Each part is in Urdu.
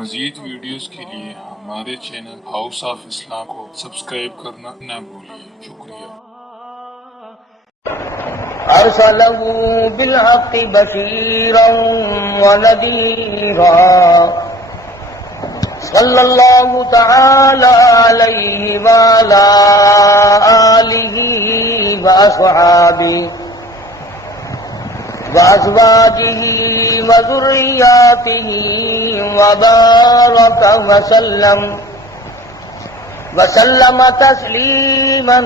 مزید ویڈیوز کے لیے ہمارے چینل ہاؤس آف اسلام کو سبسکرائب کرنا نہ بھولیے۔ شکریہ۔ ارسلہ بالحق بشیرا ونذیرا صلی اللہ تعالی علیہ وعلی آلہ واصحابہ وازواجہ وذریاتہ وبارک وسلم تسلیما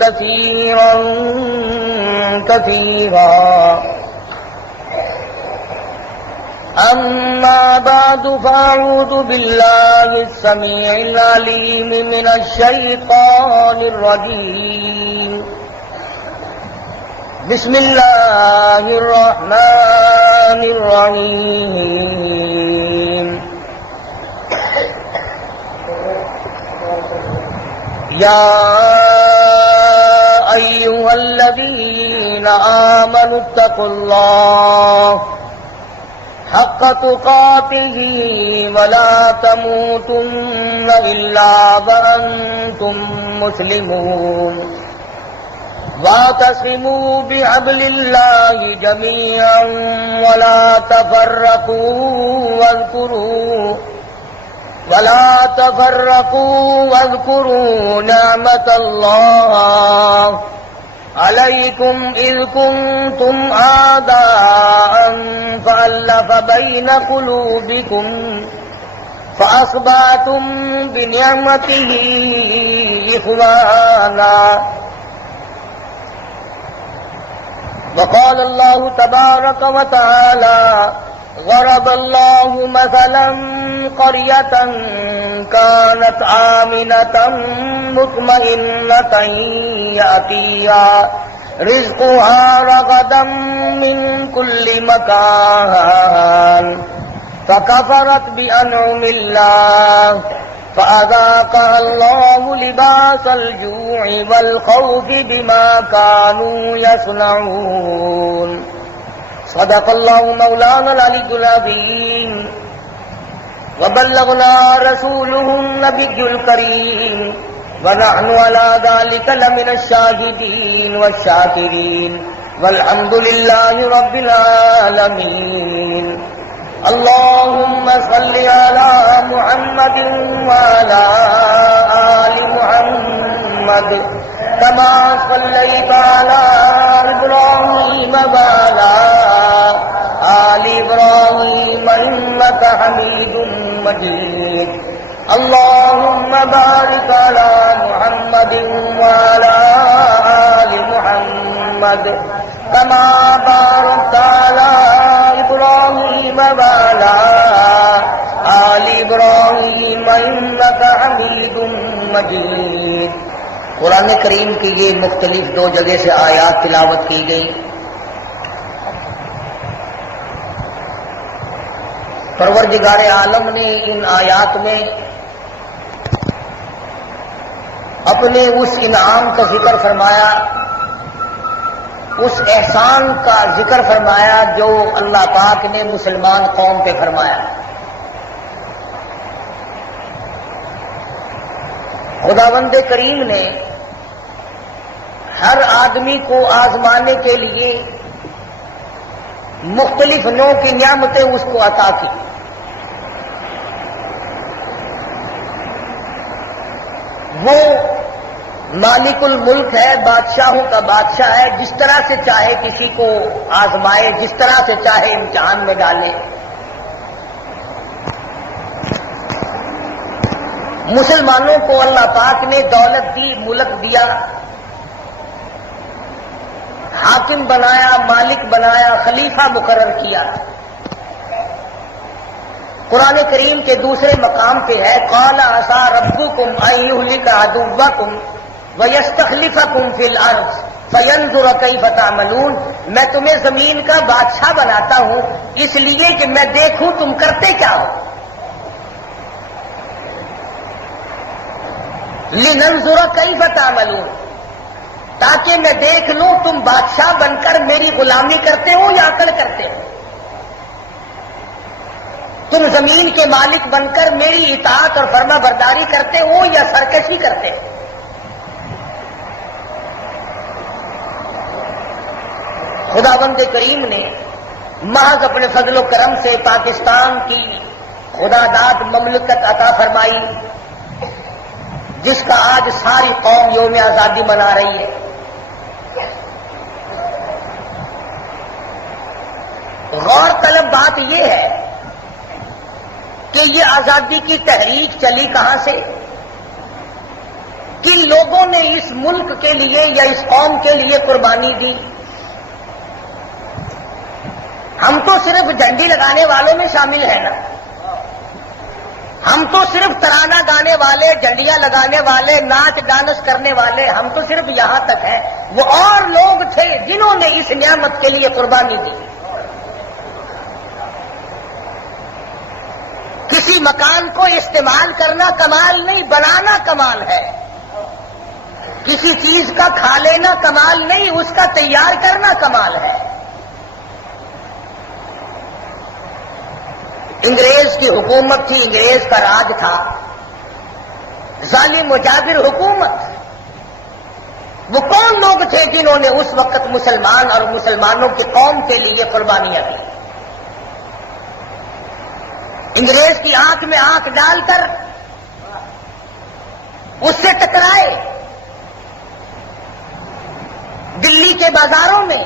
کثیرا اما بعد فاعوذ باللہ السمیع العلیم من الشیطان الرجیم بسم اللہ الرحمن الرحیم یا ایھا الذین آمنوا اتقوا اللہ حق تقاتہ ولا تموتن الا وانتم مسلمون واعتصموا بحبل اللہ جميعا ولا تفرقوا واذكروا نعمة الله عليكم إذ كنتم أعداء فألف بين قلوبكم فأصبحتم بنعمته إخوانا وقال الله تبارك وتعالى ضرب الله مثلا قرية كانت آمنة مطمئنة يأتيها رزقها رغدا من كل مكان فكفرت بأنعم الله فأذاقها الله لباس الجوع والخوف بما كانوا يصنعون صدق الله مولانا العلي العظيم وبلغنا رسوله النبي الكريم ونحن على ذلك لمن الشاهدين والشاكرين والحمد لله رب العالمين اللهم صل على محمد وعلى آل محمد كما صليت على إبراهيم وعلى آل إبراهيم إنك حميد مجيد اللهم بارك على محمد وعلى آل محمد كما باركت على إبراهيم وعلى آل إبراهيم إنك حميد مجيد۔ قرآن کریم کی یہ مختلف دو جگہ سے آیات تلاوت کی گئی۔ پروردگار عالم نے ان آیات میں اپنے اس انعام کا ذکر فرمایا، اس احسان کا ذکر فرمایا جو اللہ پاک نے مسلمان قوم پہ فرمایا۔ خداوند کریم نے ہر آدمی کو آزمانے کے لیے مختلف نوع کی نعمتیں اس کو عطا کی۔ وہ مالک الملک ہے، بادشاہوں کا بادشاہ ہے، جس طرح سے چاہے کسی کو آزمائے، جس طرح سے چاہے امتحان میں ڈالے۔ مسلمانوں کو اللہ پاک نے دولت دی، ملک دیا، حاکم بنایا، مالک بنایا، خلیفہ مقرر کیا۔ قرآن کریم کے دوسرے مقام پہ ہے قال عسى ربكم ان يهلك عدوكم ويستخلفكم في الارض فينظر كيف تعملون۔ میں تمہیں زمین کا بادشاہ بناتا ہوں اس لیے کہ میں دیکھوں تم کرتے کیا ہو۔ لننظر كيف تعملون، تاکہ میں دیکھ لوں تم بادشاہ بن کر میری غلامی کرتے ہو یا عقل کرتے ہو۔ تم زمین کے مالک بن کر میری اطاعت اور فرما برداری کرتے ہو یا سرکشی کرتے ہو؟ خداوند کریم نے محض اپنے فضل و کرم سے پاکستان کی خدا داد مملکت عطا فرمائی، جس کا آج ساری قوم یوم آزادی منا رہی ہے۔ غور طلب بات یہ ہے کہ یہ آزادی کی تحریک چلی کہاں سے؟ کن لوگوں نے اس ملک کے لیے یا اس قوم کے لیے قربانی دی؟ ہم تو صرف جھنڈی لگانے والوں میں شامل ہیں نا، ہم تو صرف ترانہ گانے والے، جھنڈیاں لگانے والے، ناچ ڈانس کرنے والے، ہم تو صرف یہاں تک ہیں۔ وہ اور لوگ تھے جنہوں نے اس نعمت کے لیے قربانی دی۔ کسی مکان کو استعمال کرنا کمال نہیں، بنانا کمال ہے۔ کسی چیز کا کھا لینا کمال نہیں، اس کا تیار کرنا کمال ہے۔ انگریز کی حکومت تھی، انگریز کا راج تھا، ظالم و جابر حکومت۔ وہ کون لوگ تھے جنہوں نے اس وقت مسلمان اور مسلمانوں کی قوم کے لیے قربانیاں دی؟ انگریز کی آنکھ میں آنکھ ڈال کر اس سے ٹکرائے، دلی کے بازاروں میں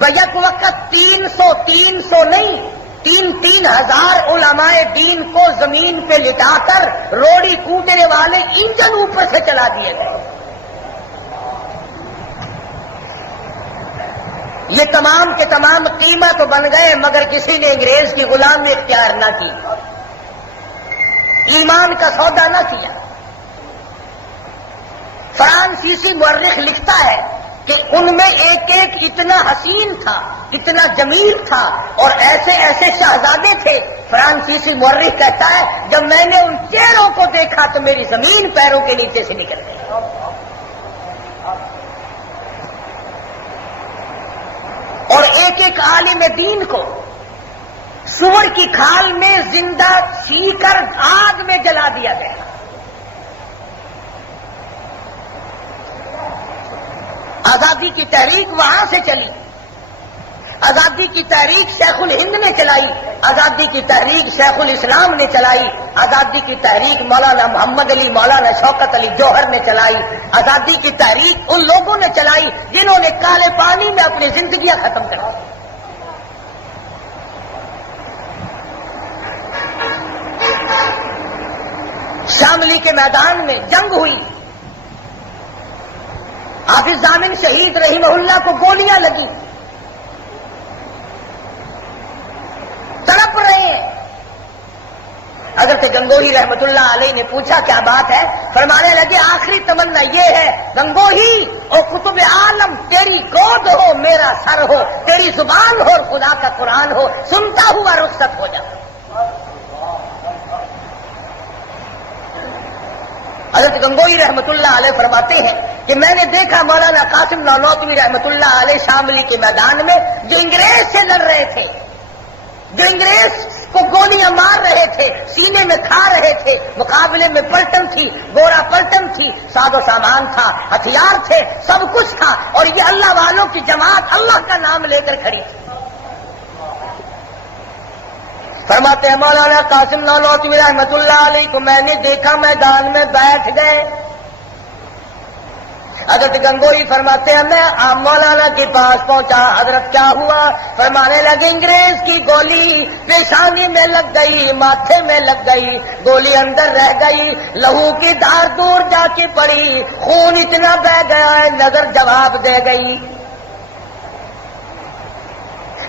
بیک وقت 300 نہیں، 3,000 علماء دین کو زمین پہ لٹا کر روڑی کوٹنے والے انجن اوپر سے چلا دیے گئے۔ یہ تمام کے تمام قیمت تو بن گئے، مگر کسی نے انگریز کی غلامی اختیار نہ کی، ایمان کا سودا نہ کیا۔ فرانسیسی مورخ لکھتا ہے کہ ان میں ایک ایک اتنا حسین تھا، اتنا جمیل تھا، اور ایسے ایسے شہزادے تھے۔ فرانسیسی مورخ کہتا ہے جب میں نے ان چہروں کو دیکھا تو میری زمین پیروں کے نیچے سے نکل گئی۔ اور ایک ایک عالم دین کو سور کی کھال میں زندہ سی کر آگ میں جلا دیا گیا۔ آزادی کی تحریک وہاں سے چلی، آزادی کی تحریک شیخ الہند نے چلائی، آزادی کی تحریک شیخ الاسلام نے چلائی، آزادی کی تحریک مولانا محمد علی، مولانا شوکت علی جوہر نے چلائی، آزادی کی تحریک ان لوگوں نے چلائی جنہوں نے کالے پانی میں اپنی زندگیاں ختم کر دی۔ شاملی کے میدان میں جنگ ہوئی، حافظ ضامن شہید رحمہ اللہ کو گولیاں لگی، تڑپ رہے ہیں۔ حضرت گنگوہی رحمت اللہ علیہ نے پوچھا کیا بات ہے؟ فرمانے لگے آخری تمنا یہ ہے گنگوہی اور قطب عالم، تیری گود ہو میرا سر ہو، تیری زبان ہو اور خدا کا قرآن ہو، سنتا ہوا رخصت ہو جا۔ حضرت گنگوہی رحمت اللہ علیہ فرماتے ہیں کہ میں نے دیکھا مولانا قاسم نانوتوی رحمت اللہ علیہ شاملی کے میدان میں جو انگریز سے لڑ رہے تھے، جو انگریز کو گولیاں مار رہے تھے، سینے میں کھا رہے تھے، مقابلے میں پلٹن تھی، گوڑا پلٹن تھی، ساز و سامان تھا، ہتھیار تھے، سب کچھ تھا، اور یہ اللہ والوں کی جماعت اللہ کا نام لے کر کھڑی تھی۔ فرماتے ہیں مولانا قاسم نانوتوی رحمت اللہ علیہ کو میں نے دیکھا میدان میں بیٹھ گئے۔ حضرت گنگوہی فرماتے ہیں میں مولانا کے پاس پہنچا، حضرت کیا ہوا؟ فرمانے لگے انگریز کی گولی پیشانی میں لگ گئی، ماتھے میں لگ گئی، گولی اندر رہ گئی، لہو کی دھار دور جا کے پڑی، خون اتنا بہ گیا ہے نظر جواب دے گئی۔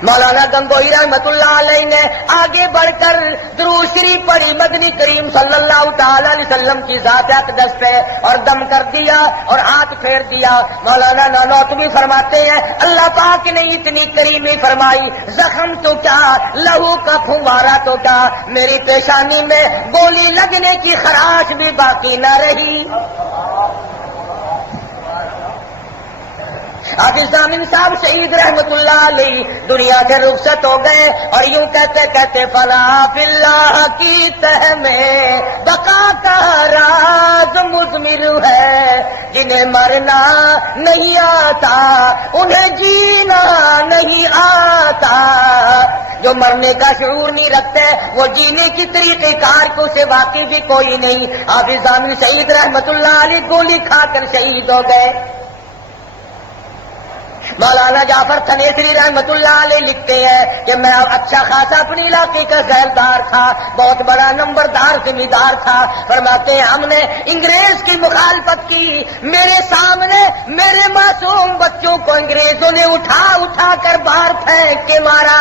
مولانا گنگوہی رحمت اللہ علیہ نے آگے بڑھ کر درود شریف پڑھی مدنی کریم صلی اللہ تعالی علیہ وسلم کی ذات اقدس پہ اور دم کر دیا اور ہاتھ پھیر دیا۔ مولانا نانوتوی فرماتے ہیں اللہ پاک نے اتنی کریمی فرمائی، زخم تو کیا لہو کا پھوارا تو کیا، میری پیشانی میں گولی لگنے کی خراش بھی باقی نہ رہی۔ حافظ ضامن صاحب شہید رحمت اللہ علیہ دنیا سے رخصت ہو گئے اور یوں کہتے کہتے فلا فی اللہ کی تہ میں بقا کا راز مضمر ہے، جنہیں مرنا نہیں آتا انہیں جینا نہیں آتا، جو مرنے کا شعور نہیں رکھتے وہ جینے کی طریقہ کار کو سے واقعی بھی کوئی نہیں۔ حافظ ضامن شہید رحمت اللہ علیہ گولی کھا کر شہید ہو گئے۔ مولانا جعفر تھنیسری رحمت اللہ علیہ لکھتے ہیں کہ میں اچھا خاصا اپنے علاقے کا ذیلدار تھا، بہت بڑا نمبردار ذمہ دار تھا۔ فرماتے ہیں ہم نے انگریز کی مخالفت کی، میرے سامنے میرے معصوم بچوں کو انگریزوں نے اٹھا اٹھا کر باہر پھینک کے مارا،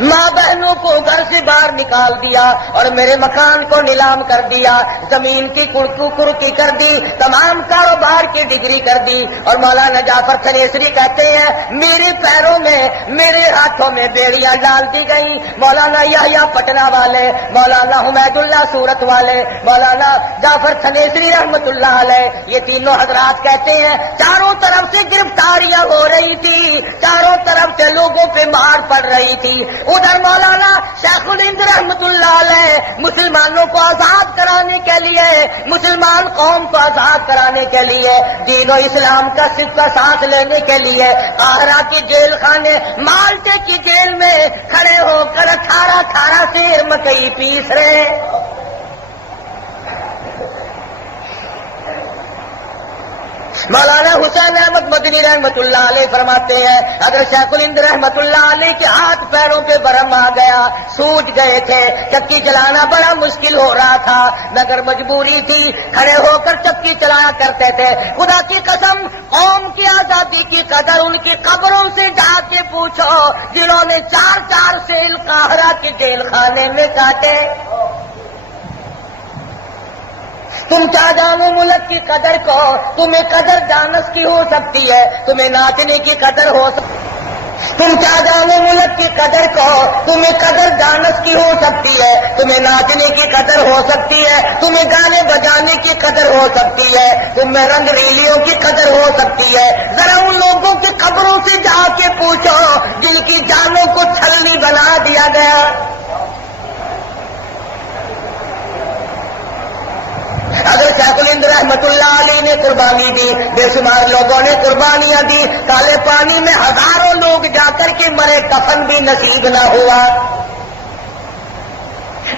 ماں بہنوں کو گھر سے باہر نکال دیا اور میرے مکان کو نیلام کر دیا، زمین کی کڑکی کر دی، تمام کاروبار کی ڈگری کر دی۔ اور مولانا جعفر تھنیسری کہتے ہیں میرے پیروں میں میرے ہاتھوں میں بیڑیاں ڈال دی گئی۔ مولانا یحییٰ پٹنہ والے، مولانا حمید اللہ سورت والے، مولانا جعفر تھنیسری رحمت اللہ علیہ، یہ تینوں حضرات کہتے ہیں چاروں طرف سے گرفتاریاں ہو رہی تھی، چاروں طرف سے لوگوں پہ مار پڑ رہی تھی۔ ادھر مولانا شیخ الہند رحمت اللہ علیہ مسلمانوں کو آزاد کرانے کے لیے، مسلمان قوم کو آزاد کرانے کے لیے، دین و اسلام کا صدقہ سانس لینے کے لیے قاہرہ کی جیل خانے مالٹے کی جیل میں کھڑے ہو کر 18 سیر مکئی پیس رہے۔ مولانا حسین احمد مدنی رحمت اللہ علیہ فرماتے ہیں اگر شیخ الہند رحمت اللہ علیہ کے ہاتھ پیروں پہ برہم آ گیا، سوج گئے تھے، چکی چلانا بڑا مشکل ہو رہا تھا، مگر مجبوری تھی، کھڑے ہو کر چکی چلایا کرتے تھے۔ خدا کی قسم قوم کی آزادی کی قدر ان کی قبروں سے جا کے پوچھو جنہوں نے 4 سیل قاہرہ کے جیل خانے میں کاٹے۔ تم کیا جانو ملک کی قدر کو، تمہیں قدر ڈانس کی ہو سکتی ہے، تمہیں ناچنے کی قدر ہو سکتی ہے۔ تم کیا جانو ملک کی قدر کو، تمہیں قدر ڈانس کی ہو سکتی ہے، تمہیں ناچنے کی قدر ہو سکتی ہے، تمہیں گانے بجانے کی قدر ہو سکتی ہے، تمہیں رنگ ریلیوں کی قدر ہو سکتی ہے۔ ذرا ان لوگوں کی قبروں سے جا کے پوچھو جن کی جانوں کو چھلنی بنا دیا گیا۔ اگر شیخ الہند رحمت اللہ علیہ نے قربانی دی، بے شمار لوگوں نے قربانیاں دی، کالے پانی میں ہزاروں لوگ جا کر کے مرے، کفن بھی نصیب نہ ہوا۔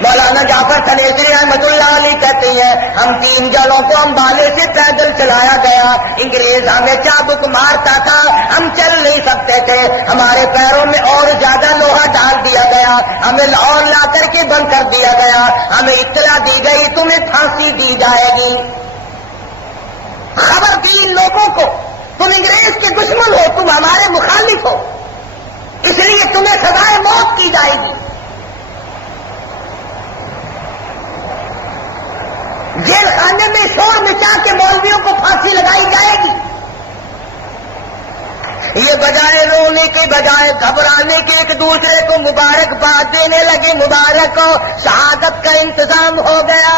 مولانا جعفر تھنیسری رحمت اللہ علیہ کہتے ہیں ہم 3 جلوں کو امبالے سے پیدل چلایا گیا، انگریز ہمیں چابک مارتا تھا، ہم چل نہیں سکتے تھے، ہمارے پیروں میں اور زیادہ لوہا ڈال دیا گیا، ہمیں لاہور لا کر کے بند کر دیا گیا، ہمیں اطلاع دی گئی تمہیں پھانسی دی جائے گی۔ خبر دی ان لوگوں کو تم انگریز کے دشمن ہو، تم ہمارے مخالف ہو، اس لیے تمہیں سزائے موت کی جائے گی۔ جیل خانے میں شور مچا کے مولویوں کو پھانسی لگائی جائے گی۔ یہ بجائے رونے کے بجائے گھبرانے کے ایک دوسرے کو مبارکباد دینے لگے، مبارک ہو، شہادت کا انتظام ہو گیا۔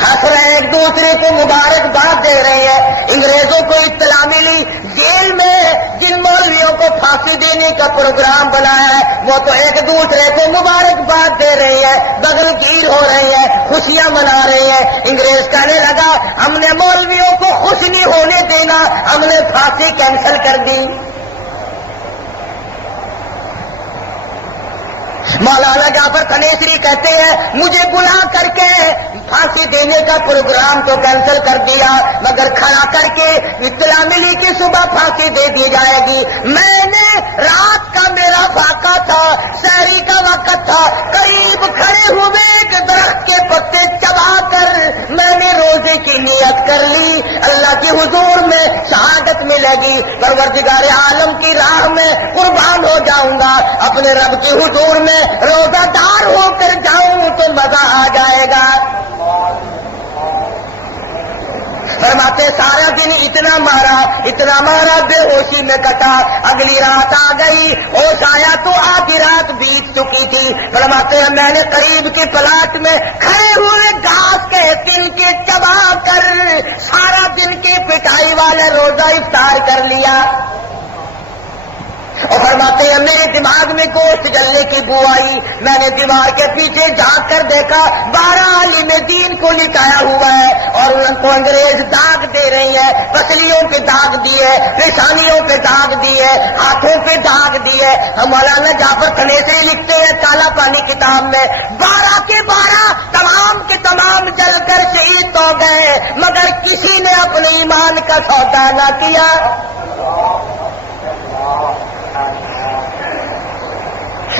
ہنس رہے ایک دوسرے کو مبارکباد دے رہے ہیں۔ انگریزوں کو اطلاع ملی جیل میں جن مولویوں کو پھانسی دینے کا پروگرام بنایا ہے وہ تو ایک دوسرے کو مبارکباد دے رہے ہیں، بغل گیر ہو رہے ہیں، خوشیاں منا رہے ہیں۔ انگریز کہنے لگا ہم نے مولویوں کو خوش نہیں ہونے دینا، ہم نے پھانسی کینسل کر دی۔ مولانا جعفر تھنیسری کہتے ہیں مجھے بلا کر کے پھانسی دینے کا پروگرام تو کینسل کر دیا، مگر کھڑا کر کے اطلاع ملی کہ صبح پھانسی دے دی جائے گی۔ میں نے رات کا میرا فاقہ تھا، سحری کا وقت تھا، قریب کھڑے ہوئے ایک درخت کے پتے چبا کر میں نے روزے کی نیت کر لی، اللہ کے حضور میں شہادت ملے گی، پروردگار عالم کی راہ میں قربان ہو جاؤں گا، اپنے رب کے حضور میں روزہ دار ہو کر جاؤں تو مزہ آ جائے گا۔ فرماتے سارا دن اتنا مارا بے ہوشی میں کٹا، اگلی رات آ گئی، ہوش آیا تو آدھی رات بیت چکی تھی۔ فرماتے ہیں میں نے قریب کی پلاٹ میں کھڑے ہوئے گھاس کے تل کے چبا کر سارا دن کی پٹائی والے روزہ افطار کر لیا۔ اور فرماتے ہیں میرے دماغ میں گوشت جلنے کی بو آئی، میں نے دیوار کے پیچھے جھانک کر دیکھا 12 عالم دین کو لٹایا ہوا ہے اور ان کو انگریز داغ دے رہی ہے، پسلیوں پہ داغ دیے، پیشانیوں پہ داغ دیے، ہاتھوں پہ داغ دیے۔ مولانا جعفر تنیسری لکھتے ہیں کالا پانی کتاب میں 12 کے 12 تمام کے تمام جل کر شہید ہو گئے، مگر کسی نے اپنے ایمان کا سودا نہ کیا۔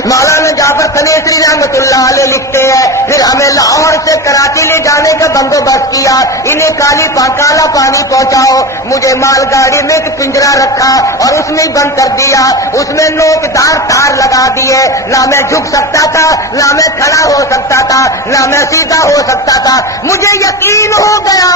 مولانا جعفر تنیسری رحمۃ اللہ علیہ لکھتے ہیں پھر ہمیں لاہور سے کراچی لے جانے کا بندوبست کیا، انہیں کالا پانی پہنچاؤ، مجھے مال گاڑی میں ایک پنجرا رکھا اور اس میں بند کر دیا، اس میں نوکدار تار لگا دیے، نہ میں جھک سکتا تھا، نہ میں کھڑا ہو سکتا تھا، نہ میں سیدھا ہو سکتا تھا۔ مجھے یقین ہو گیا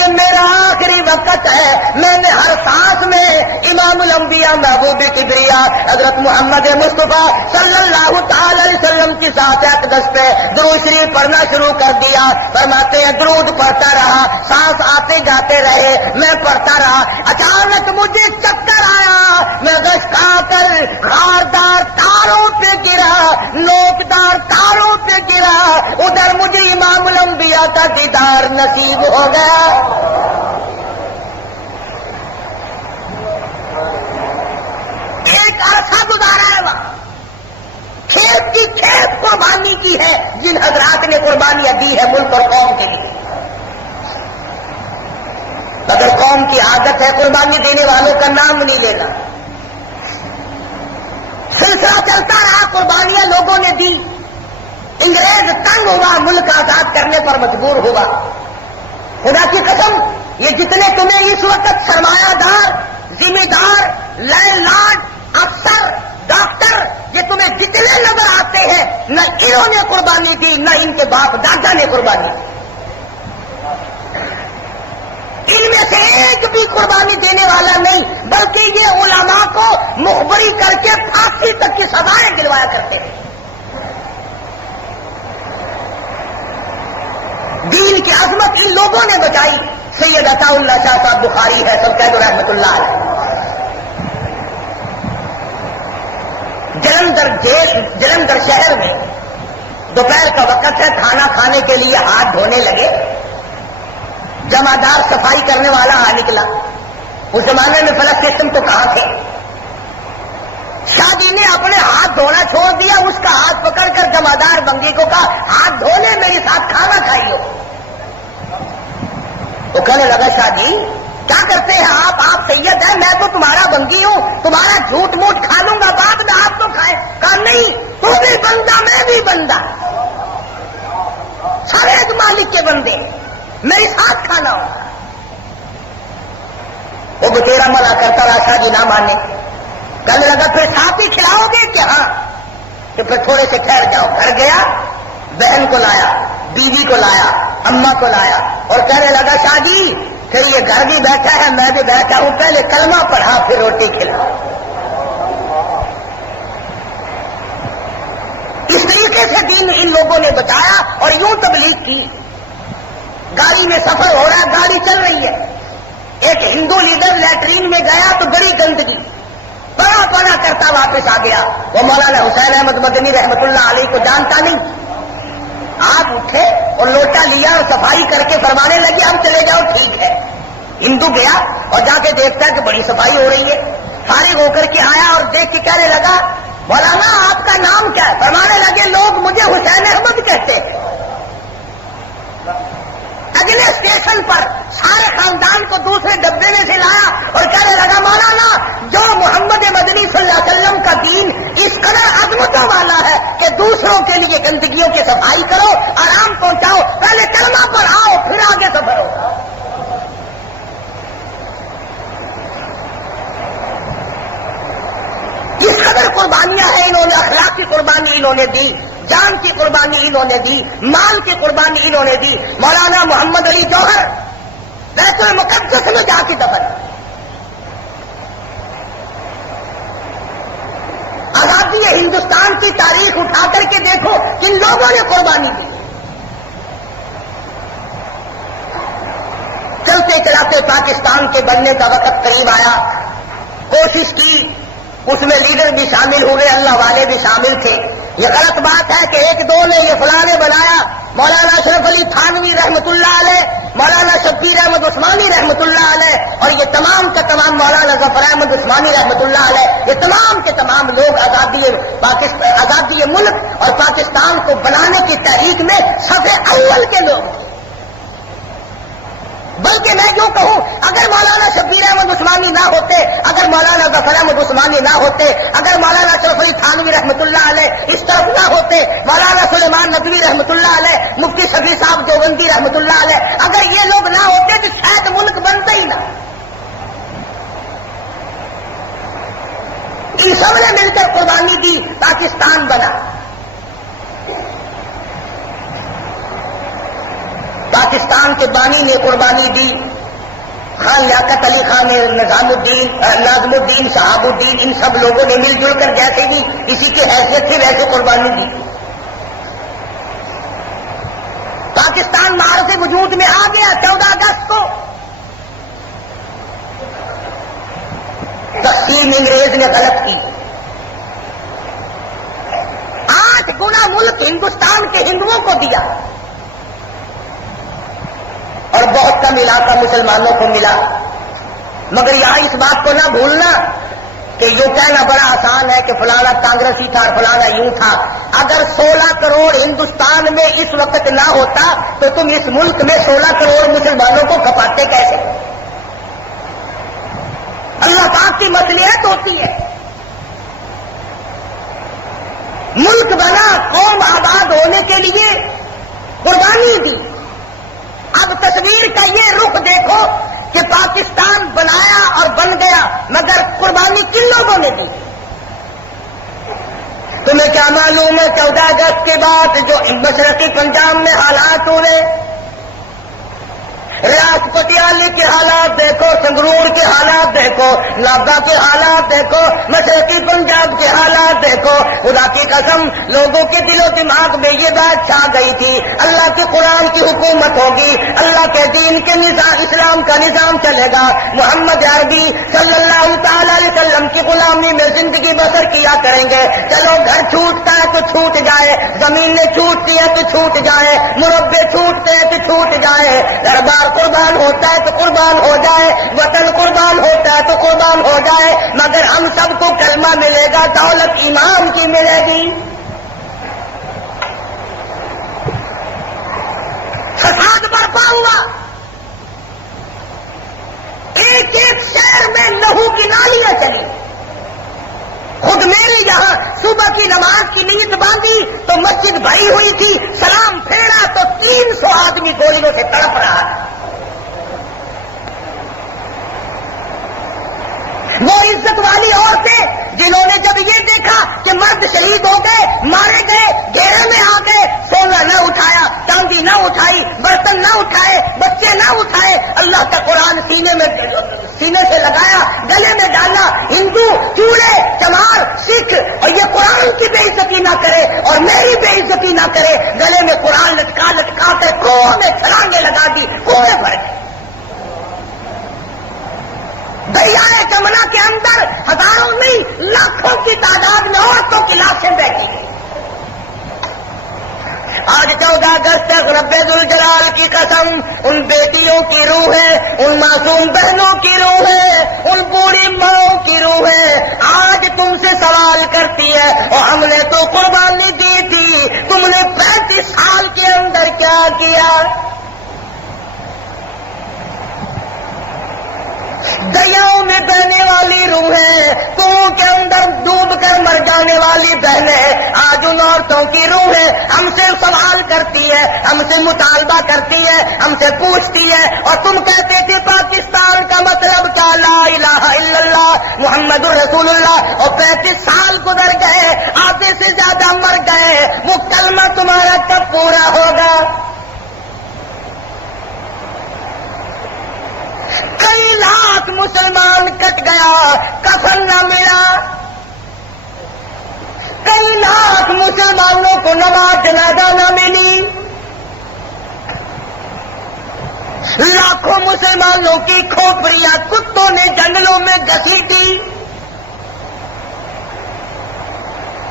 یہ میرا آخری وقت ہے، میں نے ہر سانس میں امام الانبیاء محبوب کبریا حضرت محمد مصطفیٰ صلی اللہ تعالی علیہ وسلم کی ذات اقدس پہ درود شریف پڑھنا شروع کر دیا۔ فرماتے ہیں درود پڑھتا رہا، سانس آتے جاتے رہے، میں پڑھتا رہا، اچانک مجھے چکر آیا، میں گشتا کر خاردار تاروں پہ گرا، نوکدار تاروں پہ گرا، ادھر مجھے امام الانبیاء کا دیدار نصیب ہو گیا۔ ایک عرصہ گزارا ہے وہاں، کھیت کی کھیت قربانی کی ہے، جن حضرات نے قربانیاں دی ہے ملک اور قوم کے لیے، مگر قوم کی عادت ہے قربانی دینے والوں کا نام نہیں لینا۔ سلسلہ چلتا رہا، قربانیاں لوگوں نے دی، انگریز تنگ ہوا، ملک آزاد کرنے پر مجبور ہوا۔ خدا کی قسم یہ جتنے تمہیں اس وقت سرمایہ دار، ذمہ دار، لینڈ لارڈ، افسر، ڈاکٹر، یہ تمہیں جتنے نظر آتے ہیں نہ انہوں نے قربانی دی، نہ ان کے باپ دادا نے قربانی دی۔ ان میں سے ایک بھی قربانی دینے والا نہیں، بلکہ یہ علماء کو مخبری کر کے پھانسی تک کی سزائیں دلوایا کرتے ہیں۔ دین کی عظمت ان لوگوں نے بچائی۔ سید عطا اللہ شاہ صاحب بخاری ہے، سب کہہ دو رحمۃ اللہ علیہ۔ جلندھر شہر میں دوپہر کا وقت ہے، کھانا کھانے کے لیے ہاتھ دھونے لگے، جمعدار صفائی کرنے والا آ نکلا۔ اس زمانے میں فلک سسٹم تو کہاں تھے، شادی نے اپنے ہاتھ دھونا چھوڑ دیا، اس کا ہاتھ پکڑ کر جمعدار بنگی کو کہا ہاتھ دھونے میرے ساتھ کھانا کھائیو۔ وہ کہنے لگا شادی کیا کرتے ہیں آپ سید ہیں، میں تو تمہارا بنگی ہوں، تمہارا جھوٹ موٹ کھا لوں گا، بعد میں آپ تو کھائے۔ کہا نہیں، تو بھی بندہ میں بھی بندہ، سارے ایک مالک کے بندے، میرے ساتھ کھانا ہوگا۔ وہ بتیرا منع کرتا رہا، شاہ جی نہ مانے، کہنے لگا پھر ساتھ ہی کھلاؤ گے کہ ہاں، کہ پھر تھوڑے سے ٹھہر جاؤ۔ گھر گیا، بہن کو لایا، بیوی کو لایا، اماں کو لایا، اور کہنے لگا شاہ جی پھر یہ گھر بھی بیٹھا ہے، میں بھی بیٹھا ہوں، پہلے کلمہ پڑھا پھر روٹی کھلا۔ اس طریقے سے دین ان لوگوں نے بچایا اور یوں تبلیغ کی۔ گاڑی میں سفر ہو رہا ہے، گاڑی چل رہی ہے، ایک ہندو لیڈر لیٹرین میں گیا تو بڑی گندگی، پڑا کرتا واپس آ گیا۔ وہ مولانا حسین احمد مدنی رحمت اللہ علیہ کو جانتا نہیں، آپ اٹھے اور لوٹا لیا اور صفائی کر کے فرمانے لگے ہم چلے جاؤ ٹھیک ہے۔ ہندو گیا اور جا کے دیکھتا کہ بڑی صفائی ہو رہی ہے، فارغ ہو کر کے آیا اور دیکھ کے کہنے لگا مولانا آپ کا نام کیا ہے؟ فرمانے لگے لوگ مجھے حسین احمد کہتے ہیں۔ اگلے اسٹیشن پر سارے خاندان کو دوسرے ڈبے میں سے لایا اور کہنے لگا مولانا جو محمد مدنی صلی اللہ علیہ وسلم کا دین اس قدر عظمتوں والا ہے کہ دوسروں کے لیے گندگیوں کی صفائی کرو، آرام پہنچاؤ، پہلے کلمہ پر آؤ پھر آگے سفر ہو۔ اس قدر قربانیاں ہیں، انہوں نے اخلاق کی قربانی انہوں نے دی، جان کی قربانی انہوں نے دی، مال کی قربانی انہوں نے دی۔ مولانا محمد علی جوہر بیت المقدس میں جا کے دفن. آزادی ہندوستان کی تاریخ اٹھا کر کے دیکھو کن لوگوں نے قربانی دی. چلتے چلاتے پاکستان کے بننے کا وقت قریب آیا. کوشش کی, اس میں لیڈر بھی شامل ہوئے, اللہ والے بھی شامل تھے. یہ غلط بات ہے کہ ایک دو نے یہ فلاں نے بنایا. مولانا اشرف علی تھانوی رحمۃ اللہ علیہ, مولانا شبیر احمد عثمانی رحمۃ اللہ علیہ, اور یہ تمام کا تمام مولانا ظفر احمد عثمانی رحمۃ اللہ علیہ, یہ تمام کے تمام لوگ آزادی ملک اور پاکستان کو بنانے کی تحریک میں صف اول کے لوگ. بلکہ میں یوں کہوں, اگر مولانا شبیر احمد عثمانی نہ ہوتے, اگر مولانا ظفر احمد عثمانی نہ ہوتے, اگر مولانا اشرف علی تھانوی رحمۃ اللہ علیہ اس طرف نہ ہوتے, مولانا سلیمان ندوی رحمۃ اللہ علیہ, مفتی شفیع صاحب دیوبندی رحمۃ اللہ علیہ, اگر یہ لوگ نہ ہوتے تو شاید ملک بنتا ہی نہ. ان سب نے مل کر قربانی دی, پاکستان بنا. پاکستان کے بانی نے قربانی دی. خان لیاقت علی خان نے, ناظم الدین, شہاب الدین, ان سب لوگوں نے مل جل کر جیسے بھی کسی کی حیثیت تھی ویسے قربانی دی. پاکستان معرض وجود میں آ گیا 14 اگست کو. تقسیم انگریز نے غلط کی. 8 گنا ملک ہندوستان کے ہندوؤں کو دیا اور بہت کم علاقہ مسلمانوں کو ملا. مگر یہاں اس بات کو نہ بھولنا کہ یوں کہنا بڑا آسان ہے کہ فلانا کانگریسی تھا, فلانا یوں تھا. اگر 16 کروڑ ہندوستان میں اس وقت نہ ہوتا تو تم اس ملک میں 16 کروڑ مسلمانوں کو کھپاتے کیسے؟ اللہ پاک کی مصلحت ہوتی ہے. ملک بنا, قوم آباد ہونے کے لیے قربانی دی. اب تصویر کا یہ رخ دیکھو کہ پاکستان بنایا اور بن گیا, مگر قربانی کن لوگوں نے دی؟ تمہیں کیا معلوم ہے 14 اگست کے بعد جو مشرقی پنجاب میں حالات ہوئے, ریاست پٹیالے کے حالات دیکھو, سنگرور کے حالات دیکھو, نابا کے حالات دیکھو, مشرقی پنجاب کے حالات دیکھو. خدا کی قسم لوگوں کے دل و دماغ میں یہ بات چھا گئی تھی اللہ کے قرآن کی حکومت ہوگی, اللہ کے دین کے نظام, اسلام کا نظام چلے گا, محمد عربی صلی اللہ تعالی علیہ وسلم کی غلامی میں زندگی بسر کیا کریں گے. چلو گھر چھوٹتا ہے تو چھوٹ جائے, زمینیں چھوٹتی ہیں تو چھوٹ جائے, مربے چھوٹتے ہیں تو چھوٹ جائے, دربار قربان ہوتا ہے تو قربان ہو جائے, وطن قربان ہوتا ہے تو قربان ہو جائے, مگر ہم سب کو کلمہ ملے گا, دولت امام کی ملے گی. فساد برپا ہوا, ایک ایک شہر میں لہو کی نالیاں چلی. خود میرے یہاں صبح کی نماز کی نیت باندھی تو مسجد بھری ہوئی تھی, سلام پھیرا تو 300 آدمی گولیوں سے تڑپ رہا تھا. وہ عزت والی عورتیں جنہوں نے جب یہ دیکھا کہ مرد شہید ہو گئے, مارے گئے, گھیرے میں آ گئے, سونا نہ اٹھایا, چاندی نہ اٹھائی, برتن نہ اٹھائے, بچے نہ اٹھائے, اللہ کا قرآن سینے سے لگایا, گلے میں ڈالا. ہندو, چوڑے, چمار, سکھ, اور یہ قرآن کی بے عزتی نہ کرے اور میری بے عزتی نہ کرے, گلے میں قرآن لٹکا کر کنویں میں چھلانگیں لگا دی, کنویں بھر گئے. دریائے جمنا کے اندر ہزاروں نہیں لاکھوں کی تعداد میں عورتوں کی لاشیں بیٹھی گئی. آج 14 اگست رب ذوالجلال کی قسم, ان بیٹیوں کی روح ہے, ان معصوم بہنوں کی روح ہے, ان بوڑھی ماؤں کی روح ہے, آج تم سے سوال کرتی ہے, اور ہم نے تو قربانی دی تھی, تم نے 35 سال کے اندر کیا کیا؟ دریاؤں میں بہنے والی روحیں, کنویں کے اندر ڈوب کر مر جانے والی بہنیں, آج ان عورتوں کی روحیں ہم سے سوال کرتی ہے, ہم سے مطالبہ کرتی ہے, ہم سے پوچھتی ہے. اور تم کہتے تھے پاکستان کا مطلب کیا, لا الہ الا اللہ محمد رسول اللہ, اور 35 سال گزر گئے, آدھے سے زیادہ مر گئے, وہ کلمہ تمہارا کب پورا ہوگا؟ کئی لاکھ مسلمان کٹ گیا، کفن نہ ملا، کئی لاکھ مسلمانوں کو نماز جنازہ نہ ملی، لاکھوں مسلمانوں کی کھوپڑیاں کتوں نے جنگلوں میں گھسیٹی،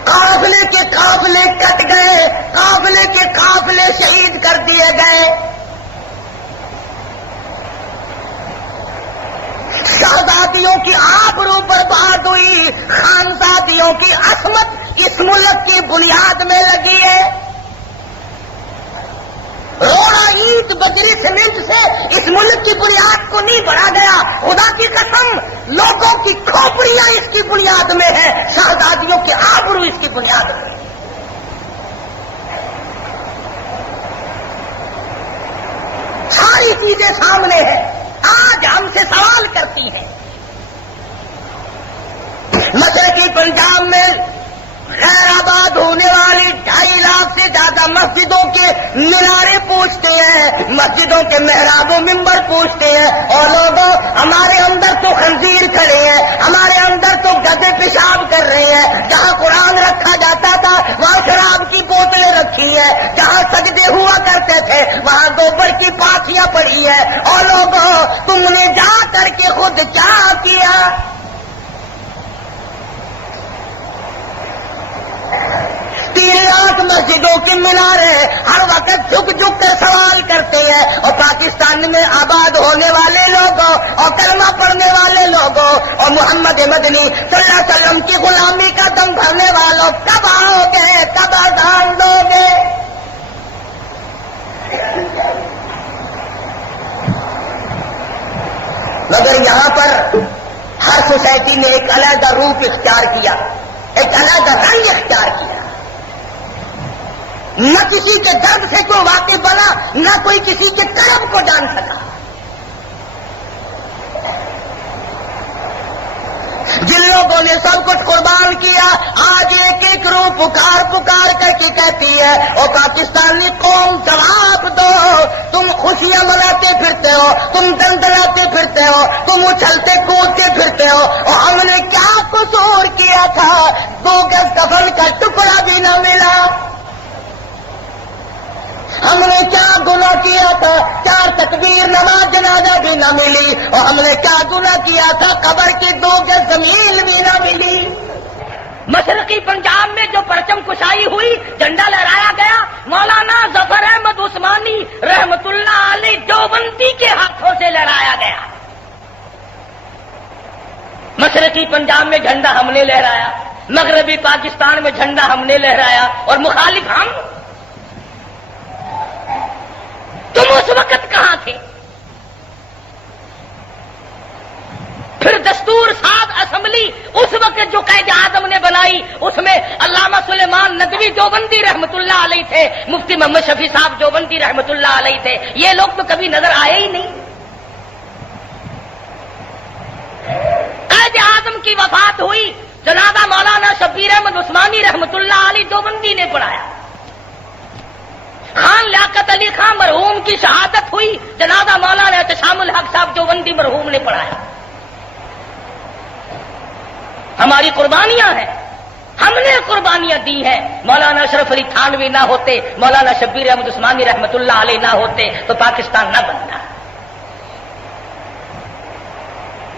قافلے کے قافلے کٹ گئے، قافلے کے قافلے شہید کر دیے گئے، شہزادیوں کی آبرو برباد ہوئی، خانزادیوں کی عصمت اس ملک کی بنیاد میں لگی ہے، روڑا اینٹ بجری سیمنٹ سے اس ملک کی بنیاد کو نہیں بڑھا گیا، خدا کی قسم لوگوں کی کھوپڑیاں اس کی بنیاد میں ہیں، شہزادیوں کی آبرو اس کی بنیاد میں ہے۔ ساری چیزیں سامنے ہیں، آج ہم سے سوال کرتی ہیں۔ مشرقی پنجاب میں غیر آباد ہونے والی 2.5 لاکھ سے زیادہ مسجدوں کے مینارے پوچھتے ہیں، مسجدوں کے محراب و ممبر پوچھتے ہیں، اور لوگوں ہمارے اندر تو خنزیر کھڑے ہیں، ہمارے اندر تو گدے پیشاب کر رہے ہیں، جہاں قرآن رکھا جاتا تھا وہاں شراب کی بوتلیں رکھی ہیں، جہاں سجدے ہوا کرتے تھے وہاں گوبر کی پاتیاں پڑی ہیں، اور لوگوں تم نے جا کر کے خود کیا کیا؟ 3 لاکھ مسجدوں کے مینارے ہر وقت جھک جھک کر سوال کرتے ہیں، اور پاکستان میں آباد ہونے والے لوگوں اور کلمہ پڑھنے والے لوگوں اور محمد مدنی صلی اللہ علیہ وسلم کی غلامی کا دم بھرنے والوں کب آؤ گے، کب اذان دو گے؟ مگر یہاں پر ہر سوسائٹی نے ایک علیحدہ روپ اختیار کیا، ایک علیحدہ رنگ اختیار کیا، نہ کسی کے درد سے کوئی واقف بنا، نہ کوئی کسی کے کرم کو جان سکا۔ جن لوگوں نے سب کچھ قربان کیا آج ایک ایک روح پکار پکار کر کے کہتی ہے، اور پاکستانی قوم جواب دو، تم خوشیاں مناتے پھرتے ہو، تم دندناتے پھرتے ہو، تم اچھلتے کودتے پھرتے ہو، اور ہم نے کیا قصور کیا تھا؟ 2 گز کفن کا ٹکڑا بھی نہ ملا، ہم نے کیا گناہ کیا تھا؟ 4 تکبیر نماز جنازہ بھی نہ ملی، اور ہم نے کیا گناہ کیا تھا؟ قبر کی 2 گز زمین بھی نہ ملی۔ مشرقی پنجاب میں جو پرچم کشائی ہوئی، جھنڈا لہرایا گیا، مولانا ظفر احمد عثمانی رحمت اللہ علیہ دیوبندی کے ہاتھوں سے لہرایا گیا۔ مشرقی پنجاب میں جھنڈا ہم نے لہرایا، مغربی پاکستان میں جھنڈا ہم نے لہرایا، اور مخالف ہم۔ تم اس وقت کہاں تھے؟ پھر دستور ساز اسمبلی اس وقت جو قائد اعظم نے بنائی، اس میں علامہ سلیمان ندوی دیوبندی رحمت اللہ علیہ تھے، مفتی محمد شفیع صاحب دیوبندی رحمت اللہ علیہ تھے، یہ لوگ تو کبھی نظر آئے ہی نہیں۔ قائد اعظم کی وفات ہوئی، جنازہ مولانا شبیر احمد عثمانی رحمت اللہ علیہ دیوبندی نے پڑھایا۔ خان لیاقت علی خان مرحوم کی شہادت ہوئی، جنازہ مولانا احتشام الحق صاحب دیوبندی مرحوم نے پڑھایا۔ ہماری قربانیاں ہیں، ہم نے قربانیاں دی ہیں۔ مولانا اشرف علی تھانوی نہ ہوتے، مولانا شبیر احمد عثمانی رحمت اللہ علیہ نہ ہوتے تو پاکستان نہ بنتا۔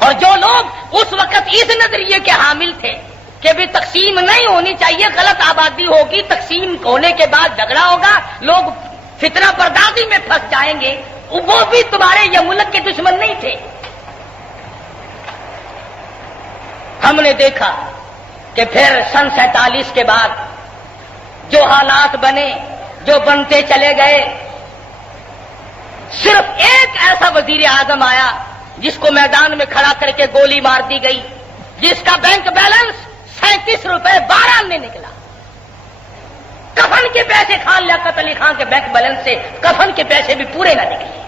اور جو لوگ اس وقت اس نظریے کے حامل تھے کہ بھی تقسیم نہیں ہونی چاہیے، غلط آبادی ہوگی، تقسیم ہونے کے بعد جھگڑا ہوگا، لوگ فتنہ پردازی میں پھنس جائیں گے، وہ بھی تمہارے یہ ملک کے دشمن نہیں تھے۔ ہم نے دیکھا کہ پھر سن 47 کے بعد جو حالات بنے، جو بنتے چلے گئے، صرف ایک ایسا وزیر اعظم آیا جس کو میدان میں کھڑا کر کے گولی مار دی گئی، جس کا بینک بیلنس 37 روپے 12 میں نکلا۔ کفن کے پیسے خان لیاقت علی خان کے بینک بیلنس سے کفن کے پیسے بھی پورے نہ نکلے۔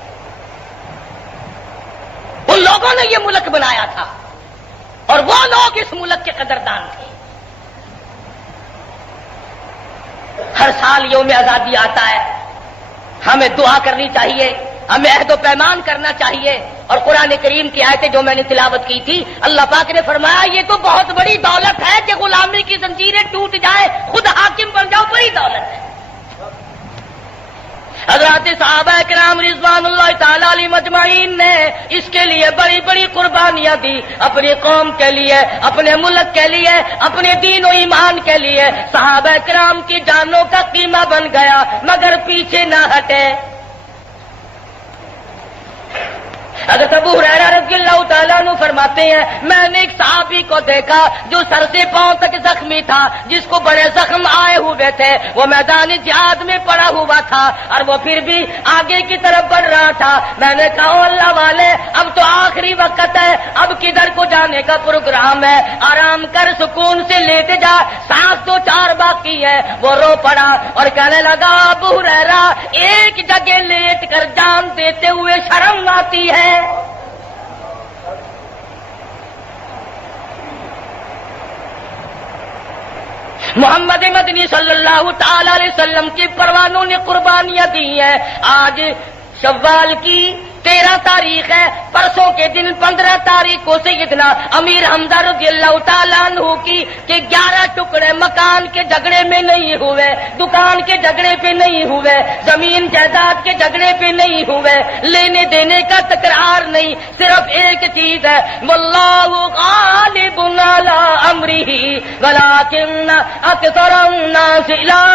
ان لوگوں نے یہ ملک بنایا تھا، اور وہ لوگ اس ملک کے قدردان تھے۔ ہر سال یوم آزادی آتا ہے، ہمیں دعا کرنی چاہیے ہمیں عہد و پیمان کرنا چاہیے. اور قرآن کریم کی آیتیں جو میں نے تلاوت کی تھی، اللہ پاک نے فرمایا یہ تو بہت بڑی دولت ہے کہ غلامی کی زنجیریں ٹوٹ جائیں، خود حاکم بن جاؤ، بڑی دولت ہے. حضرات صحابہ کرام رضوان اللہ تعالی علیہم اجمعین نے اس کے لیے بڑی بڑی قربانیاں دی، اپنی قوم کے لیے، اپنے ملک کے لیے، اپنے دین و ایمان کے لیے. صحابہ کرام کی جانوں کا قیمہ بن گیا مگر پیچھے نہ ہٹے. حضرت ابو ہریرہ رضی اللہ تعالیٰ عنہ فرماتے ہیں میں نے ایک صحابی کو دیکھا جو سر سے پاؤں تک زخمی تھا، جس کو بڑے زخم آئے ہوئے تھے، وہ میدان جہاد میں پڑا ہوا تھا اور وہ پھر بھی آگے کی طرف بڑھ رہا تھا. میں نے کہا اللہ والے اب تو آخری وقت ہے، اب کدھر کو جانے کا پروگرام ہے؟ آرام کر، سکون سے لیٹ جا، سانس تو 4 باقی ہے. وہ رو پڑا اور کہنے لگا ابو ہریرہ ایک جگہ لیٹ کر جان دیتے ہوئے شرم آتی ہے. محمد مدنی صلی اللہ تعالی علیہ وسلم کی پروانوں نے قربانیاں دی ہیں. آج شوال کی 13 تاریخ ہے، پرسوں کے دن 15 تاریخ کو سیدنا امیر حمزہ رضی اللہ تعالیٰ عنہ کی کہ 11 ٹکڑے مکان کے جھگڑے میں نہیں ہوئے، دکان کے جھگڑے پہ نہیں ہوئے، زمین جائیداد کے جھگڑے پہ نہیں ہوئے، لینے دینے کا تکرار نہیں، صرف ایک چیز ہے واللہ غالب علی امرہ ولکن اکثر الناس لا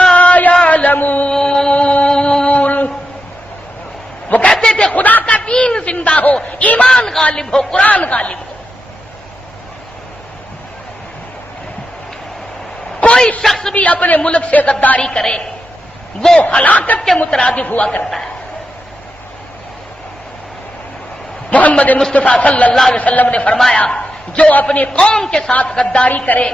یعلمون. وہ کہتے تھے خدا کا دین زندہ ہو، ایمان غالب ہو، قرآن غالب ہو. کوئی شخص بھی اپنے ملک سے غداری کرے وہ ہلاکت کے مترادف ہوا کرتا ہے. محمد مصطفیٰ صلی اللہ علیہ وسلم نے فرمایا جو اپنی قوم کے ساتھ غداری کرے،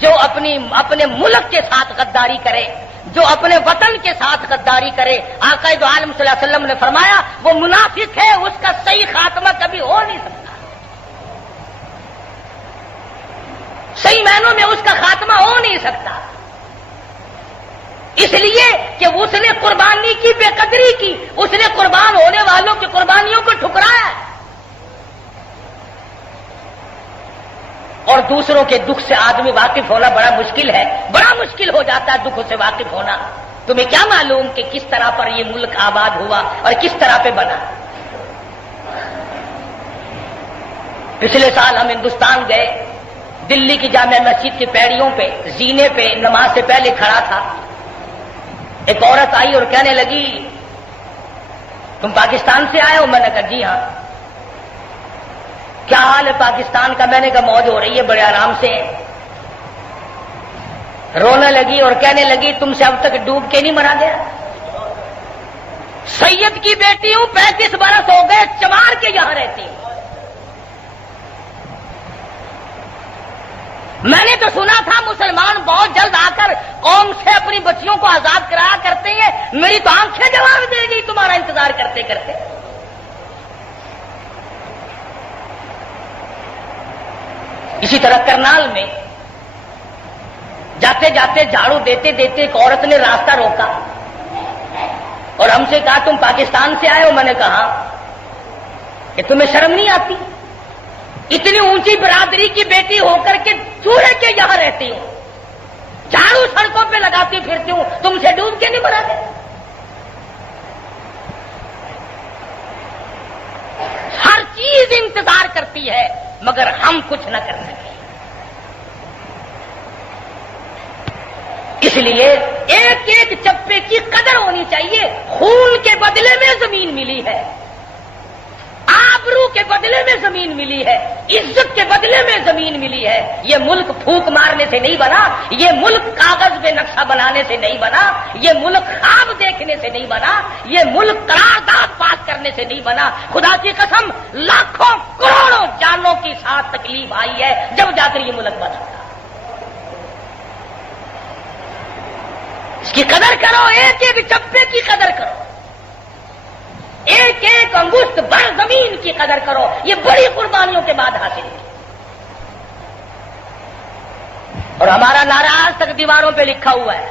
جو اپنے ملک کے ساتھ غداری کرے، جو اپنے وطن کے ساتھ غداری کرے، آقا دو عالم صلی اللہ علیہ وسلم نے فرمایا وہ منافق ہے، اس کا صحیح خاتمہ کبھی ہو نہیں سکتا. صحیح معنوں میں اس کا خاتمہ ہو نہیں سکتا، اس لیے کہ اس نے قربانی کی بے قدری کی، اس نے قربان ہونے والوں کی قربانیوں کو ٹھکرایا. اور دوسروں کے دکھ سے آدمی واقف ہونا بڑا مشکل ہے، بڑا مشکل ہو جاتا ہے دکھوں سے واقف ہونا. تمہیں کیا معلوم کہ کس طرح پر یہ ملک آباد ہوا اور کس طرح پہ بنا. پچھلے سال ہم ہندوستان گئے، دلی کی جامع مسجد کی پیڑیوں پہ زینے پہ نماز سے پہلے کھڑا تھا. ایک عورت آئی اور کہنے لگی تم پاکستان سے آئے ہو؟ میں نے کہا جی ہاں. کیا حال ہے پاکستان کا؟ میں نے کہا موج ہو رہی ہے، بڑے آرام سے. رونے لگی اور کہنے لگی تم سے اب تک ڈوب کے نہیں مرا گیا؟ سید کی بیٹی ہوں، 35 برس ہو گئے چمار کے یہاں رہتی ہوں. میں نے تو سنا تھا مسلمان بہت جلد آ کر قوم سے اپنی بچیوں کو آزاد کرایا کرتے ہیں. میری تو آنکھیں جواب دے گی تمہارا انتظار کرتے کرتے. اسی طرح کرنال میں جاتے جاتے جھاڑو دیتے دیتے ایک عورت نے راستہ روکا اور ہم سے کہا تم پاکستان سے آئے ہو؟ میں نے کہا کہ تمہیں شرم نہیں آتی؟ اتنی اونچی برادری کی بیٹی ہو کر کے چوہے کے یہاں رہتی ہوں، جھاڑو سڑکوں پہ لگاتی پھرتی ہوں، تم سے ڈوب کے نہیں مرا گئے؟ ہر چیز انتظار کرتی ہے مگر ہم کچھ نہ کر سکے. اس لیے ایک ایک چپے کی قدر ہونی چاہیے. خون کے بدلے میں زمین ملی ہے، آبرو کے بدلے میں زمین ملی ہے، عزت کے بدلے میں زمین ملی ہے. یہ ملک پھونک مارنے سے نہیں بنا، یہ ملک کاغذ پہ نقشہ بنانے سے نہیں بنا، یہ ملک خواب دیکھنے سے نہیں بنا، یہ ملک قرارداد پاس کرنے سے نہیں بنا. خدا کی قسم لاکھوں کروڑوں جانوں کے ساتھ تکلیف آئی ہے جب جا کر یہ ملک بنا. اس کی قدر کرو، ایک ایک چپے کی قدر کرو، ایک ایک انگشت بر زمین کی قدر کرو. یہ بڑی قربانیوں کے بعد حاصل ہے. اور ہمارا نعرہ آج تک دیواروں پہ لکھا ہوا ہے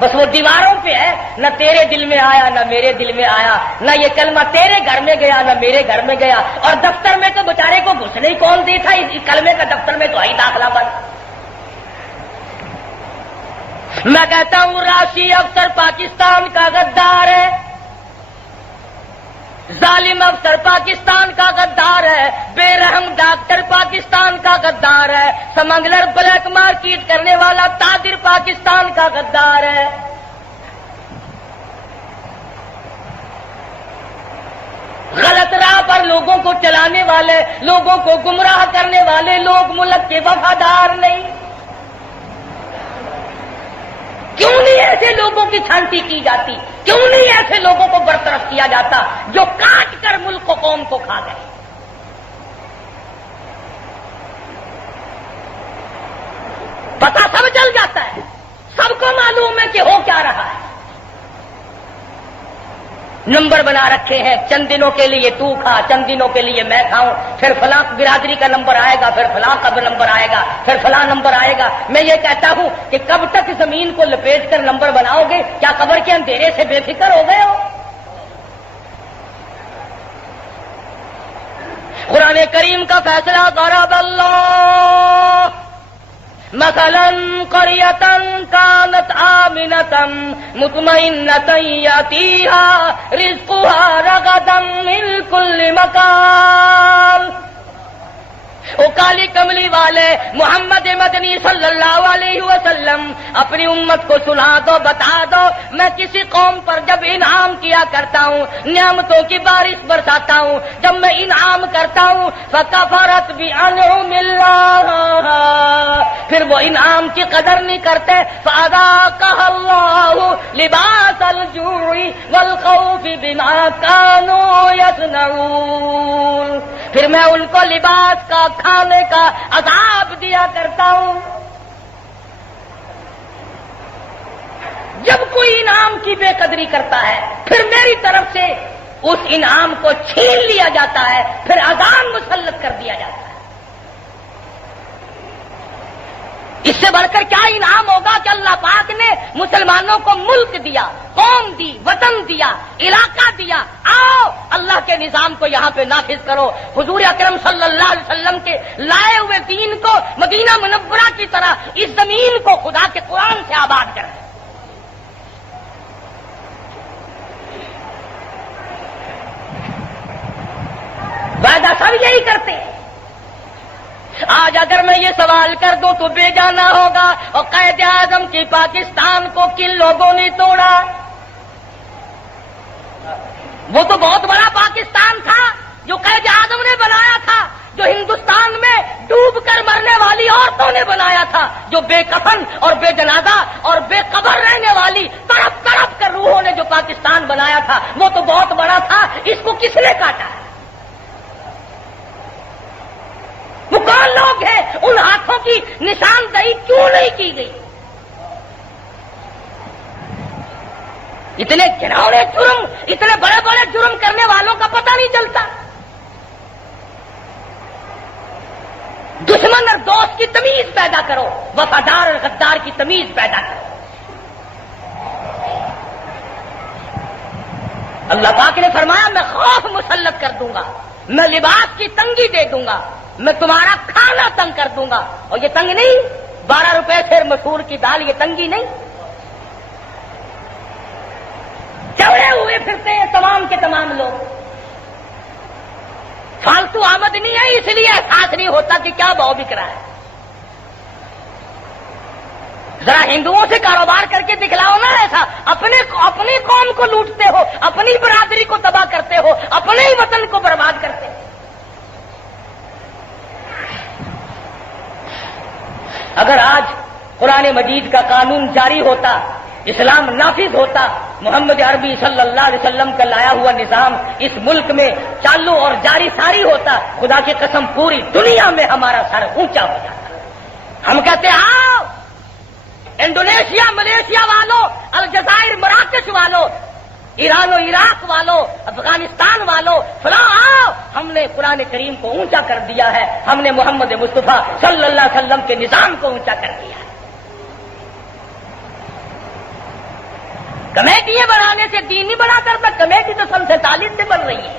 بس وہ دیواروں پہ ہے، نہ تیرے دل میں آیا نہ میرے دل میں آیا، نہ یہ کلمہ تیرے گھر میں گیا نہ میرے گھر میں گیا. اور دفتر میں تو بیچارے کو گھسنے ہی کون دی تھا، اس کلمے کا دفتر میں تو ہی داخلہ بند. میں کہتا ہوں راشی افسر پاکستان کا غدار ہے، ظالم افسر پاکستان کا غدار ہے، بے رحم ڈاکٹر پاکستان کا غدار ہے، سمگلر بلیک مارکیٹ کرنے والا تاجر پاکستان کا غدار ہے. غلط راہ پر لوگوں کو چلانے والے، لوگوں کو گمراہ کرنے والے لوگ ملک کے وفادار نہیں. کیوں نہیں ایسے لوگوں کی چھانٹی کی جاتی؟ کیوں نہیں ایسے لوگوں کو برطرف کیا جاتا جو کاٹ کر ملک کو قوم کو کھا گئے؟ پتہ سب چل جاتا ہے، سب کو معلوم ہے کہ ہو کیا رہا ہے. نمبر بنا رکھے ہیں، چند دنوں کے لیے تو کھا، چند دنوں کے لیے میں کھاؤں، پھر فلاں برادری کا نمبر آئے گا، پھر فلاں کا نمبر آئے گا، پھر فلاں نمبر آئے گا. میں یہ کہتا ہوں کہ کب تک زمین کو لپیٹ کر نمبر بناؤ گے؟ کیا قبر کے اندھیرے سے بے فکر ہو گئے ہو؟ قرآن کریم کا فیصلہ ضرب اللہ مثلا قریۃ کانت آمنۃ مطمئنۃ یأتیہا رزقہا رغدا من کل مکان. او کالی کملی والے محمد مدنی صلی اللہ علیہ وسلم اپنی امت کو سنا دو، بتا دو، میں کسی قوم پر جب انعام کیا کرتا ہوں، نعمتوں کی بارش برساتا ہوں، جب میں انعام کرتا ہوں فکفرت بانعم اللہ، پھر وہ انعام کی قدر نہیں کرتے، فاذاقها اللہ لباس الجوع والخوف بما كانوا يصنعون، پھر میں ان کو لباس کا، کھانے کا عذاب دیا کرتا ہوں. جب کوئی انعام کی بے قدری کرتا ہے پھر میری طرف سے اس انعام کو چھین لیا جاتا ہے، پھر عذاب مسلط کر دیا جاتا ہے. اس سے بڑھ کر کیا انعام ہوگا کہ اللہ پاک نے مسلمانوں کو ملک دیا، قوم دی، وطن دیا، علاقہ دیا، آؤ اللہ کے نظام کو یہاں پہ نافذ کرو. حضور اکرم صلی اللہ علیہ وسلم کے لائے ہوئے دین کو مدینہ منورہ کی طرح اس زمین کو خدا کے قرآن سے آباد کریں. وعدہ سب یہی کرتے ہیں. آج اگر میں یہ سوال کر دوں تو بے جانا ہوگا، اور قائد اعظم کی پاکستان کو کن لوگوں نے توڑا؟ وہ تو بہت بڑا پاکستان تھا جو قائد اعظم نے بنایا تھا، جو ہندوستان میں ڈوب کر مرنے والی عورتوں نے بنایا تھا، جو بے کفن اور بے جنازہ اور بے قبر رہنے والی تڑپ تڑپ کر روحوں نے جو پاکستان بنایا تھا، وہ تو بہت بڑا تھا. اس کو کس نے کاٹا؟ وہ کون لوگ ہیں؟ ان ہاتھوں کی نشاندہی کیوں نہیں کی گئی؟ اتنے گھناؤنے جرم، اتنے بڑے بڑے جرم کرنے والوں کا پتہ نہیں چلتا. دشمن اور دوست کی تمیز پیدا کرو، وفادار اور غدار کی تمیز پیدا کرو. اللہ پاک نے فرمایا میں خوف مسلط کر دوں گا، میں لباس کی تنگی دے دوں گا، میں تمہارا کھانا تنگ کر دوں گا. اور یہ تنگ نہیں 12 روپے سے مسور کی دال، یہ تنگی نہیں. چوڑے ہوئے پھرتے ہیں تمام کے تمام لوگ. فالتو آمد نہیں ہے، اس لیے احساس نہیں ہوتا کہ کیا بھاؤ بک رہا ہے. ذرا ہندوؤں سے کاروبار کر کے دکھلاؤ نا ایسا. اپنی قوم کو لوٹتے ہو، اپنی برادری کو تباہ کرتے ہو، اپنے ہی وطن کو برباد کرتے ہو. اگر آج قرآن مجید کا قانون جاری ہوتا، اسلام نافذ ہوتا، محمد عربی صلی اللہ علیہ وسلم کا لایا ہوا نظام اس ملک میں چالو اور جاری ساری ہوتا، خدا کی قسم پوری دنیا میں ہمارا سر اونچا ہو جاتا. ہم کہتے ہیں آؤ انڈونیشیا ملیشیا والوں، الجزائر مراکش والوں، ایران و عراق والوں، افغانستان والوں، فلاں آؤ، ہم نے قرآن کریم کو اونچا کر دیا ہے، ہم نے محمد مصطفیٰ صلی اللہ علیہ وسلم کے نظام کو اونچا کر دیا ہے۔ کمیٹیاں بنانے سے دین نہیں بنا کرتا، کمیٹی تو سن 47 سے بن رہی ہے،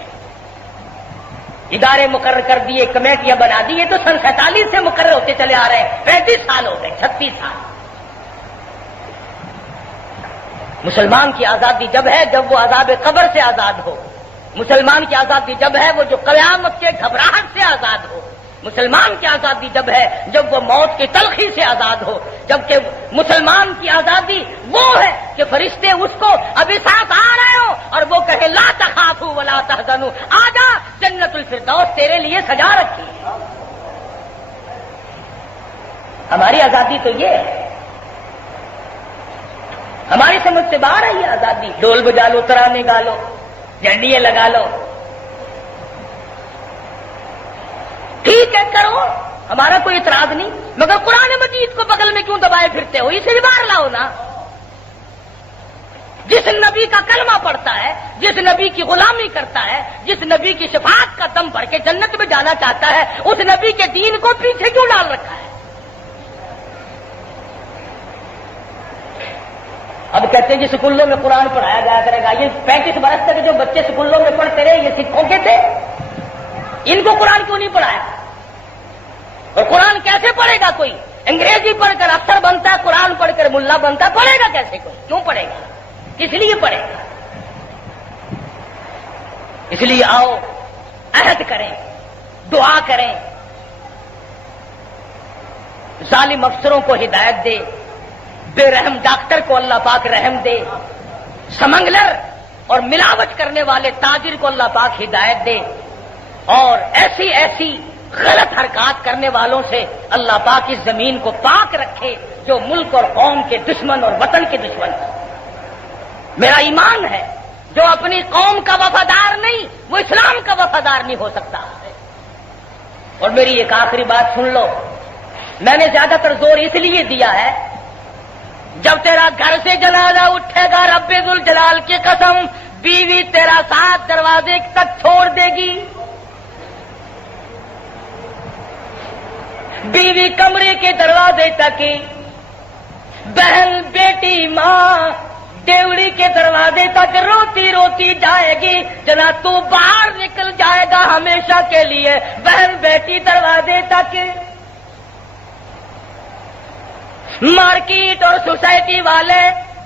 ادارے مقرر کر دیے، کمیٹیاں بنا دی، تو سن 47 سے مقرر ہوتے چلے آ رہے ہیں، 35 سال ہو گئے، 36 سال۔ مسلمان کی آزادی جب ہے جب وہ عذاب قبر سے آزاد ہو، مسلمان کی آزادی جب ہے وہ جو قیامت کے گھبراہٹ سے آزاد ہو، مسلمان کی آزادی جب ہے جب وہ موت کی تلخی سے آزاد ہو، جبکہ مسلمان کی آزادی وہ ہے کہ فرشتے اس کو ابھی ساتھ آ رہے ہو اور وہ کہے لا تخافوا ولا تحزنوا، آجا جنت الفردوس تیرے لیے سجا رکھی ہے۔ ہماری آزادی تو یہ ہے، ہماری سمجھ سے باہر ہے یہ آزادی۔ ڈول بجا لو، ترانے گا لو، جھنڈیاں لگا لو، ٹھیک ہے کرو، ہمارا کوئی اعتراض نہیں، مگر قرآن مجید کو بغل میں کیوں دبائے پھرتے ہو؟ اسے بھی باہر لاؤ نا۔ جس نبی کا کلمہ پڑھتا ہے، جس نبی کی غلامی کرتا ہے، جس نبی کی شفاعت کا دم بھر کے جنت میں جانا چاہتا ہے، اس نبی کے دین کو پیچھے کیوں ڈال رکھا ہے؟ اب کہتے ہیں جی سکولوں میں قرآن پڑھایا جایا کرے گا، یہ 35 برس تک جو بچے سکولوں میں پڑھتے رہے یہ سکھوں کے تھے، ان کو قرآن کیوں نہیں پڑھایا؟ اور قرآن کیسے پڑھے گا کوئی؟ انگریزی پڑھ کر افسر بنتا ہے، قرآن پڑھ کر ملا بنتا ہے، پڑھے گا کیسے کوئی؟ کیوں پڑھے گا؟ کس لیے پڑھے گا؟ اس لیے آؤ عہد کریں، دعا کریں، ظالم افسروں کو ہدایت دے، بے رحم ڈاکٹر کو اللہ پاک رحم دے، سمنگلر اور ملاوٹ کرنے والے تاجر کو اللہ پاک ہدایت دے، اور ایسی ایسی غلط حرکات کرنے والوں سے اللہ پاک اس زمین کو پاک رکھے جو ملک اور قوم کے دشمن اور وطن کے دشمن ہیں۔ میرا ایمان ہے جو اپنی قوم کا وفادار نہیں وہ اسلام کا وفادار نہیں ہو سکتا۔ اور میری ایک آخری بات سن لو، میں نے زیادہ تر زور اس لیے دیا ہے جب تیرا گھر سے جنازہ اٹھے گا رب ذوالجلال کی قسم بیوی تیرا ساتھ دروازے تک چھوڑ دے گی، بیوی کمرے کے دروازے تک، بہن بیٹی ماں ڈیوڑی کے دروازے تک روتی روتی جائے گی، جنا تو باہر نکل جائے گا ہمیشہ کے لیے، بہن بیٹی دروازے تک، مارکیٹ اور سوسائٹی والے،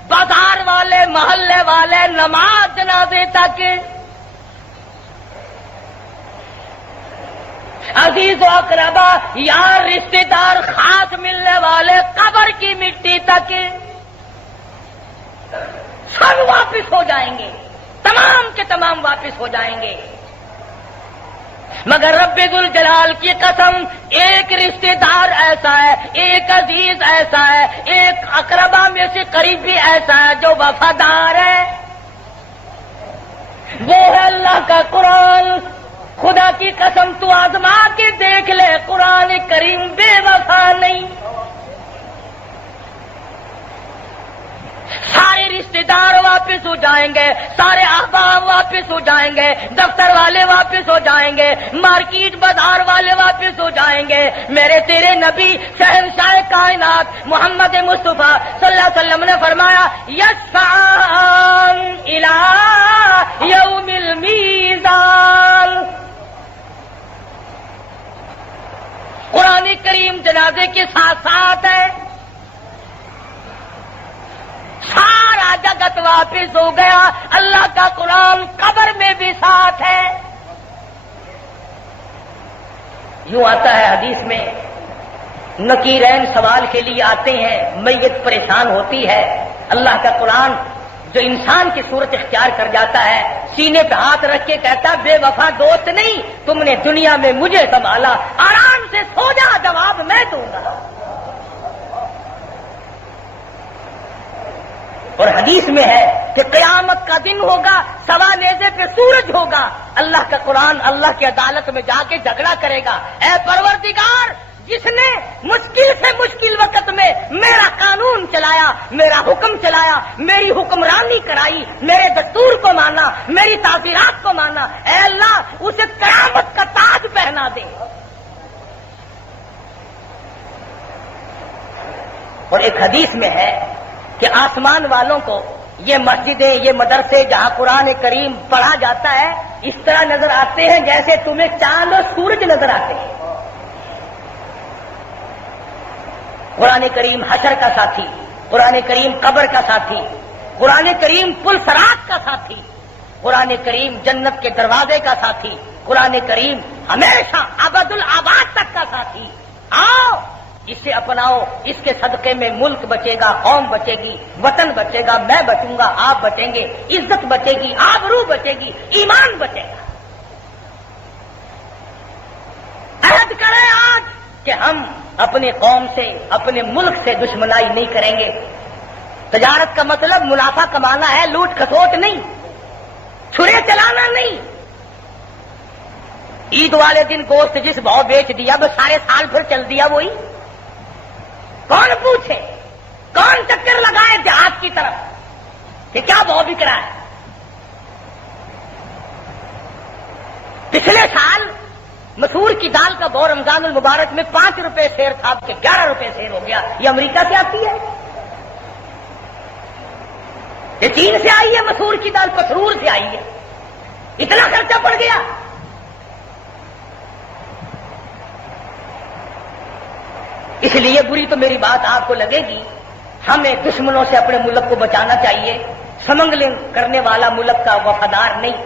بازار والے، محلے والے نماز جنازے تک، عزیز و اقربا یار رشتے دار خاص ملنے والے قبر کی مٹی تک، سب واپس ہو جائیں گے، تمام کے تمام واپس ہو جائیں گے، مگر رب ذوالجلال کی قسم ایک رشتے دار ایسا ہے، ایک عزیز ایسا ہے، ایک اقربا میں سے قریبی ایسا ہے جو وفادار ہے، وہ ہے اللہ کا قرآن۔ خدا کی قسم تو آزما کے دیکھ لے، قرآن کریم بے وفا نہیں۔ سارے رشتے دار واپس ہو جائیں گے، سارے احباب واپس ہو جائیں گے، دفتر والے واپس ہو جائیں گے، مارکیٹ بازار والے واپس ہو جائیں گے، میرے تیرے نبی شہنشاہ کائنات محمد مصطفیٰ صلی اللہ علیہ وسلم نے فرمایا یسعان الی یوم المیزان۔ قرآن کریم جنازے کے ساتھ ساتھ ہے، سارا جگت واپس ہو گیا، اللہ کا قرآن قبر میں بھی ساتھ ہے۔ یوں آتا ہے حدیث میں، نکیرین سوال کے لیے آتے ہیں، میت پریشان ہوتی ہے، اللہ کا قرآن جو انسان کی صورت اختیار کر جاتا ہے سینے پہ ہاتھ رکھ کے کہتا بے وفا دوست نہیں، تم نے دنیا میں مجھے سنبھالا، آرام سے سو جا، جواب میں دوں گا۔ اور حدیث میں ہے کہ قیامت کا دن ہوگا، سوا نیزے پہ سورج ہوگا، اللہ کا قرآن اللہ کی عدالت میں جا کے جھگڑا کرے گا، اے پروردگار جس نے مشکل سے مشکل وقت میں میرا قانون چلایا، میرا حکم چلایا، میری حکمرانی کرائی، میرے دستور کو مانا، میری تعزیرات کو مانا، اے اللہ اسے قیامت کا اور ایک حدیث میں ہے کہ آسمان والوں کو یہ مسجدیں، یہ مدرسے جہاں قرآن کریم پڑھا جاتا ہے اس طرح نظر آتے ہیں جیسے تمہیں چاند اور سورج نظر آتے ہیں۔ قرآن کریم حشر کا ساتھی، قرآن کریم قبر کا ساتھی، قرآن کریم پل صراط کا ساتھی، قرآن کریم جنت کے دروازے کا ساتھی، قرآن کریم ہمیشہ ابد الآباد تک کا ساتھی۔ آؤ اسے اپناؤ، اس کے صدقے میں ملک بچے گا، قوم بچے گی، وطن بچے گا، میں بچوں گا، آپ بچیں گے، عزت بچے گی، آبرو بچے گی، ایمان بچے گا۔ عہد کریں آج کہ ہم اپنے قوم سے، اپنے ملک سے دشمنائی نہیں کریں گے۔ تجارت کا مطلب منافع کمانا ہے، لوٹ کھسوٹ نہیں، چھرے چلانا نہیں۔ عید والے دن گوشت جس بھاؤ بیچ دیا بس سارے سال پھر چل دیا وہی۔ کون پوچھے، کون چکر لگائے جہاد کی طرف کہ کیا بھاؤ بک رہا ہے؟ پچھلے سال مسور کی دال کا بھاؤ رمضان المبارک میں 5 روپے سیر تھا، اب کے 11 روپے سیر ہو گیا۔ یہ امریکہ سے آتی ہے، یہ چین سے آئی ہے، مسور کی دال پسرور سے آئی ہے، اتنا خرچہ پڑ گیا۔ اس لیے بری تو میری بات آپ کو لگے گی، ہمیں دشمنوں سے اپنے ملک کو بچانا چاہیے۔ سمگلنگ کرنے والا ملک کا وفادار نہیں،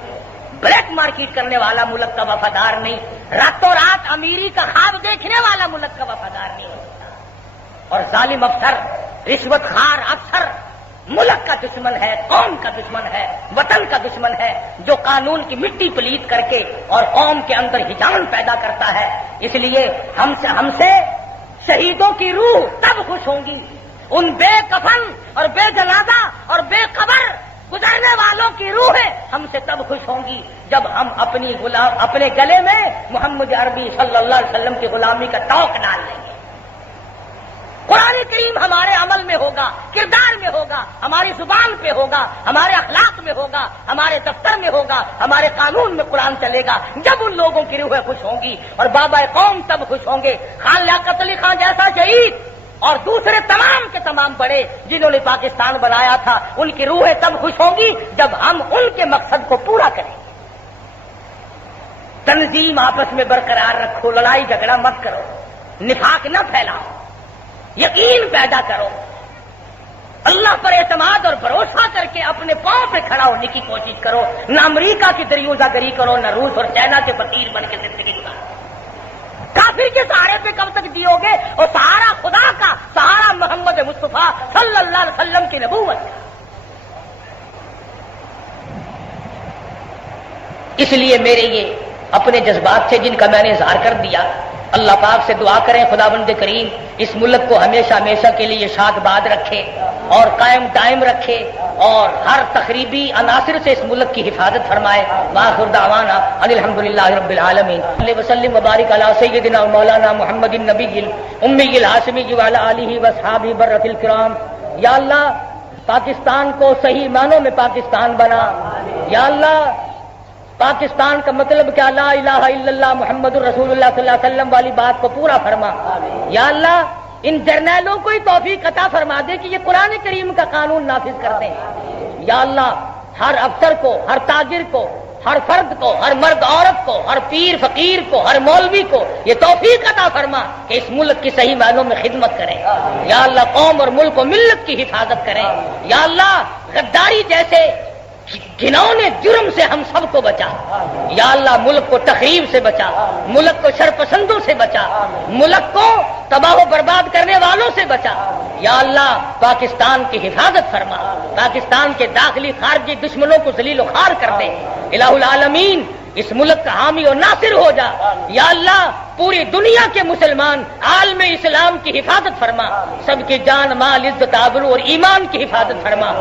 بلیک مارکیٹ کرنے والا ملک کا وفادار نہیں، راتوں رات امیری کا خواب دیکھنے والا ملک کا وفادار نہیں ہوتا۔ اور ظالم افسر، رشوت خوار افسر ملک کا دشمن ہے، قوم کا دشمن ہے، وطن کا دشمن ہے، جو قانون کی مٹی پلیت کر کے اور قوم کے اندر ہجان پیدا کرتا ہے۔ اس لیے ہم سے شہیدوں کی روح تب خوش ہوں گی، ان بے کفن اور بے جنازہ اور بے قبر گزرنے والوں کی روحیں ہم سے تب خوش ہوں گی جب ہم اپنے گلے میں محمد عربی صلی اللہ علیہ وسلم کی غلامی کا توق ڈال لیں گے۔ قرآن کریم ہمارے عمل میں ہوگا، کردار میں ہوگا، ہماری زبان پہ ہوگا، ہمارے اخلاق میں ہوگا، ہمارے دفتر میں ہوگا، ہمارے قانون میں قرآن چلے گا۔ جب ان لوگوں کی روحیں خوش ہوں گی اور بابا قوم تب خوش ہوں گے۔ خان لیاقت علی خان جیسا شہید اور دوسرے تمام کے تمام بڑے جنہوں نے پاکستان بنایا تھا، ان کی روحیں تب خوش ہوں گی جب ہم ان کے مقصد کو پورا کریں گے۔ تنظیم آپس میں برقرار رکھو، لڑائی جھگڑا مت کرو، نفاق نہ پھیلاؤ، یقین پیدا کرو، اللہ پر اعتماد اور بھروسہ کر کے اپنے پاؤں پہ کھڑا ہونے کی کوشش کرو۔ نہ امریکہ کی دریوزہ گری کرو، نہ روس اور چائنا کے فقیر بن کے زندگی گزارو۔ کافر کے سہارے پہ کب تک جیو گے؟ اور سہارا خدا کا، سہارا محمد مصطفیٰ صلی اللہ علیہ وسلم کی نبوت کا۔ اس لیے میرے یہ اپنے جذبات سے جن کا میں نے اظہار کر دیا، اللہ پاک سے دعا کریں خداوند کریم اس ملک کو ہمیشہ ہمیشہ کے لیے شاد باد رکھے اور قائم دائم رکھے اور ہر تخریبی عناصر سے اس ملک کی حفاظت فرمائے۔ وآخر دعوانا ان الحمدللہ رب العالمین صلی وسلم وبارک علی سیدنا مولانا محمد النبی الامی الہاشمی وعلی آلہ واصحابہ برۃ الکرام۔ یا اللہ پاکستان کو صحیح معنوں میں پاکستان بنا۔ یا اللہ پاکستان کا مطلب کیا، لا الہ الا اللہ محمد الرسول اللہ صلی اللہ علیہ وسلم والی بات کو پورا فرما۔ یا اللہ ان جرنیلوں کو ہی توفیق عطا فرما دے کہ یہ قرآن کریم کا قانون نافذ کر دیں۔ یا اللہ ہر افسر کو، ہر تاجر کو، ہر فرد کو، ہر مرد عورت کو، ہر پیر فقیر کو، ہر مولوی کو یہ توفیق عطا فرما کہ اس ملک کی صحیح معنوں میں خدمت کریں۔ یا اللہ قوم اور ملک و ملت کی حفاظت کریں۔ یا اللہ غداری جیسے گھنونے جرم سے ہم سب کو بچا۔ یا اللہ ملک کو تخریب سے بچا، ملک کو شرپسندوں سے بچا، ملک کو تباہ و برباد کرنے والوں سے بچا۔ یا اللہ پاکستان کی حفاظت فرما، پاکستان کے داخلی خارجی دشمنوں کو ذلیل و خوار کر دے۔ الہ العالمین اس ملک کا حامی اور ناصر ہو جا۔ یا اللہ پوری دنیا کے مسلمان عالم اسلام کی حفاظت فرما، سب کی جان مال عزت آبرو اور ایمان کی حفاظت فرما۔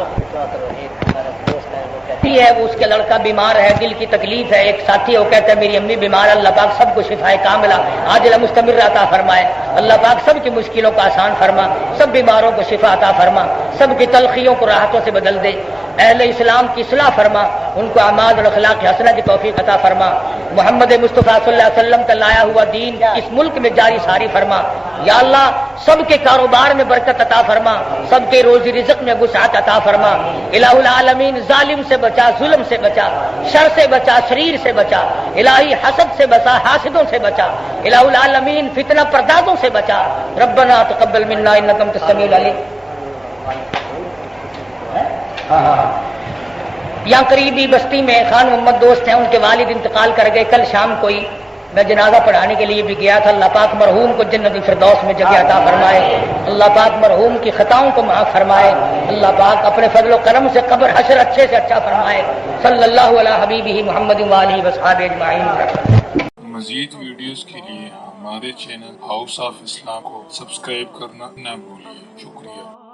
ہے وہ اس کے لڑکا بیمار ہے، دل کی تکلیف ہے، ایک ساتھی ہے وہ کہتا ہے میری امی بیمار، اللہ پاک سب کو شفا کاملہ عاجلہ مستمر عطا فرمائے۔ اللہ پاک سب کی مشکلوں کو آسان فرما، سب بیماروں کو شفا عطا فرما، سب کی تلخیوں کو راحتوں سے بدل دے۔ اہل اسلام کی اصلاح فرما، ان کو اعمال اور اخلاق حسنہ کی توفیق عطا فرما۔ محمد مصطفیٰ صلی اللہ علیہ وسلم کا لایا ہوا دین اس ملک میں جاری ساری فرما. یا اللہ سب کے کاروبار میں برکت عطا فرما, سب کے روزی رزق میں وسعت عطا فرما. الہ العالمین ظالم سے بچا, ظلم سے بچا, شر سے بچا, شریر سے بچا. الہی حسد سے بچا, حاسدوں سے بچا. الہ العالمین فتنہ پردازوں سے بچا. ربنا تقبل منا انک انت السمیع العلیم. یہاں قریبی بستی میں خان محمد دوست ہیں, ان کے والد انتقال کر گئے. کل شام کوئی میں جنازہ پڑھانے کے لیے بھی گیا تھا. اللہ پاک مرحوم کو جنت الفردوس میں جگہ عطا فرمائے. اللہ پاک مرحوم کی خطاؤں کو معاف فرمائے. اللہ پاک اپنے فضل و کرم سے قبر حشر اچھے سے اچھا فرمائے. صلی اللہ علی حبیبہ محمد وآلہ وصحبہ اجمعین. مزید ویڈیوز کے لیے ہمارے چینل ہاؤس آف اسلام کو سبسکرائب کرنا نہ بھولیے. شکریہ.